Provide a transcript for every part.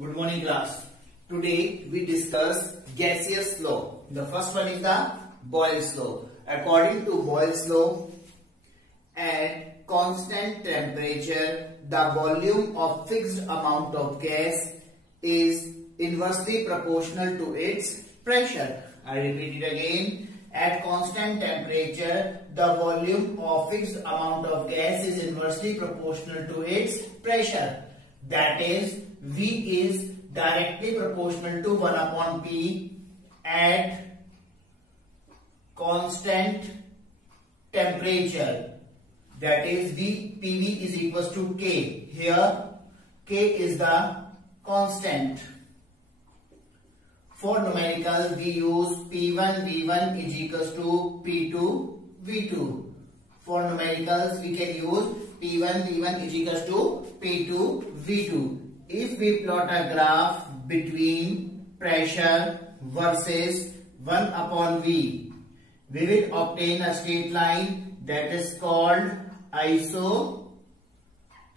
Good morning class. Today we discuss gaseous law. The first one is the Boyle's law. According to Boyle's law, at constant temperature, the volume of fixed amount of gas is inversely proportional to its pressure. I repeat it again. At constant temperature, the volume of fixed amount of gas is inversely proportional to its pressure. That is, V is directly proportional to 1 upon P at constant temperature. That is, PV is equals to K. Here, K is the constant. For numerical, we use P1 V1 is equals to P2 V2. For numericals, we can use P1 V1 is equals to P2 V2. If we plot a graph between pressure versus 1 upon V, we will obtain a straight line that is called isotherm.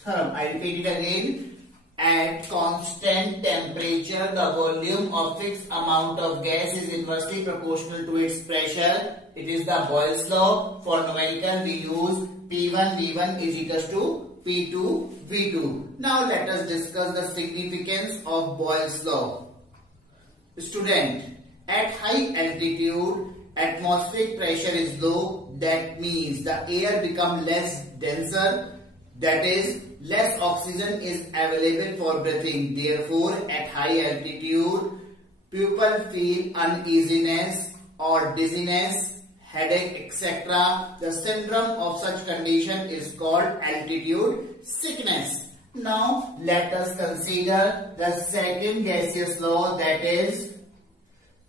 I repeat it again. At constant temperature, the volume of fixed amount of gas is inversely proportional to its pressure. It is the Boyle's law. For numerical, we use P1 V1 is equals to P2 V2. Now let us discuss the significance of Boyle's law. Student, at high altitude, atmospheric pressure is low. That means the air becomes less denser. That is, less oxygen is available for breathing. Therefore, at high altitude, people feel uneasiness or dizziness, headache, etc. The syndrome of such condition is called altitude sickness. Now, let us consider the second gaseous law, that is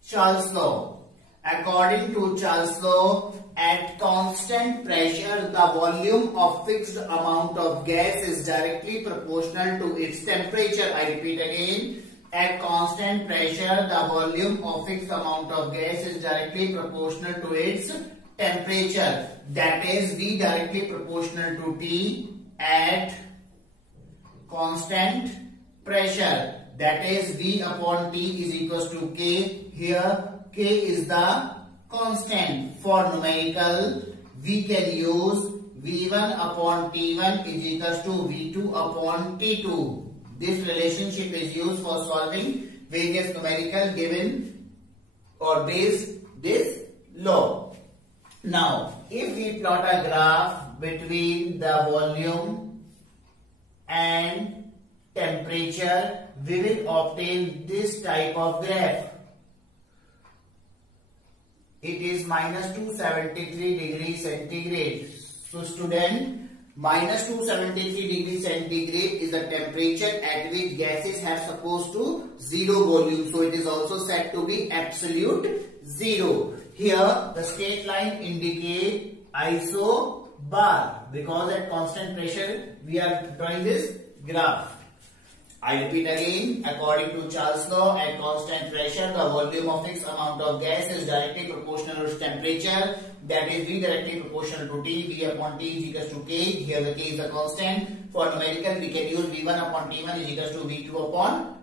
Charles' law. According to Charles' law, at constant pressure, the volume of fixed amount of gas is directly proportional to its temperature. I repeat again. At constant pressure, the volume of fixed amount of gas is directly proportional to its temperature. That is, V directly proportional to T at constant pressure. That is, V upon T is equals to K. Here, K is the constant. For numerical, we can use V1 upon T1 is equals to V2 upon T2. This relationship is used for solving various numerical given or based this law. Now, if we plot a graph between the volume and temperature, we will obtain this type of graph. It is minus 273 degrees centigrade. So student, minus 273 degrees centigrade is the temperature at which gases have supposed to zero volume. So it is also said to be absolute zero. Here the straight line indicate isobar because at constant pressure we are drawing this graph. I repeat again, according to Charles' law, at constant pressure, the volume of fixed amount of gas is directly proportional to its temperature. That is, V directly proportional to T. V upon T is equals to K. Here the K is the constant. For numerical, we can use V1 upon T1 is equals to V2 upon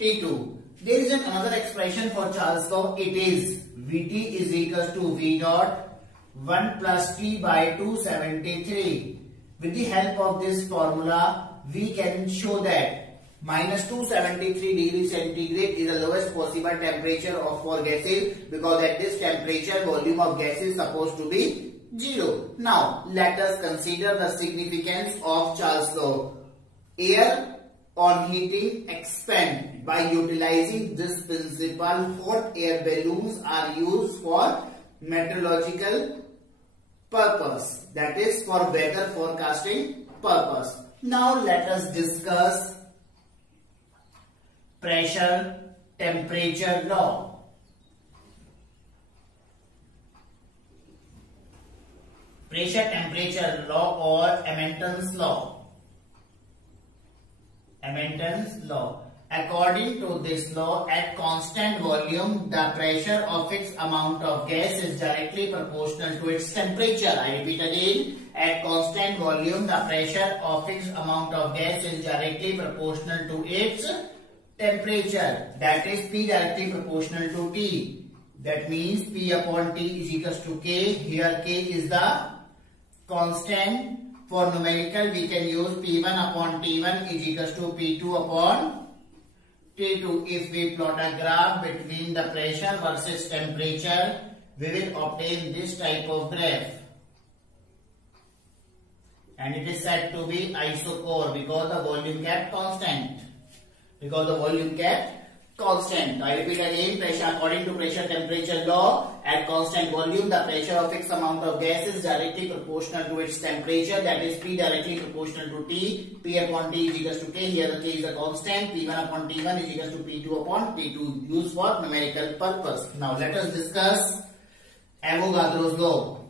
T2. There is another expression for Charles' law. It is Vt is equals to V dot 1 plus T by 273. With the help of this formula, we can show that minus 273 degrees centigrade is the lowest possible temperature for gases because at this temperature volume of gas is supposed to be zero. Now let us consider the significance of Charles' law. Air on heating expand. By utilizing this principle, hot air balloons are used for meteorological purpose. That is, for weather forecasting purpose. Now let us discuss pressure temperature law. Pressure temperature law or Amundsen's law. Amundsen's law. According to this law, at constant volume, the pressure of fixed amount of gas is directly proportional to its temperature. I repeat again, at constant volume, the pressure of fixed amount of gas is directly proportional to its temperature, that is P directly proportional to T. That means P upon T is equals to K. Here K is the constant. For numerical, we can use P1 upon T1 is equals to P2 upon T2. If we plot a graph between the pressure versus temperature, we will obtain this type of graph. And it is said to be isochore because the volume kept constant. I repeat again, pressure according to pressure temperature law, at constant volume the pressure of fixed amount of gas is directly proportional to its temperature, that is P directly proportional to T. P upon T is equals to K. Here the K is a constant. P1 upon T1 is equals to P2 upon T2, used for numerical purpose. Now let us discuss Avogadro's law.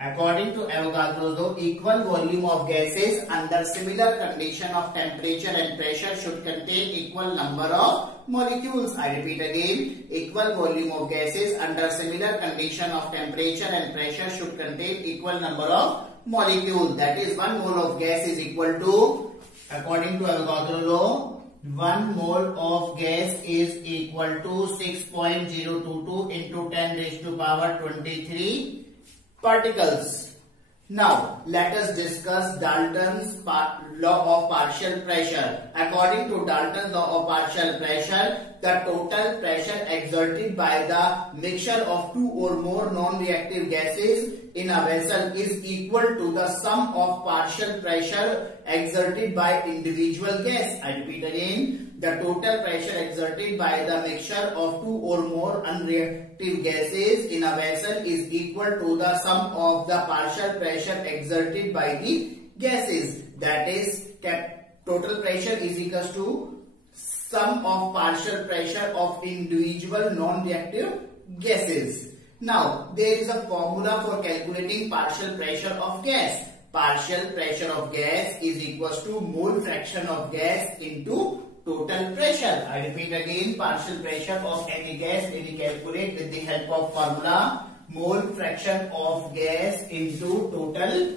According to Avogadro's law, equal volume of gases under similar condition of temperature and pressure should contain equal number of molecules. I repeat again, equal volume of gases under similar condition of temperature and pressure should contain equal number of molecules. That is, 1 mole of gas is equal to, according to Avogadro's law, 1 mole of gas is equal to 6.022 into 10 raised to power 23 particles. Now let us discuss Dalton's law of partial pressure. According to Dalton's law of partial pressure, the total pressure exerted by the mixture of 2 or more non-reactive gases in a vessel is equal to the sum of partial pressure exerted by individual gas. I repeat again, the total pressure exerted by the mixture of 2 or more unreactive gases in a vessel is equal to the sum of the partial pressure exerted by the gases. That is, total pressure is equals to sum of partial pressure of individual non-reactive gases. Now, there is a formula for calculating partial pressure of gas. Partial pressure of gas is equals to mole fraction of gas into total pressure. I repeat again, partial pressure of any gas we calculate with the help of formula mole fraction of gas into total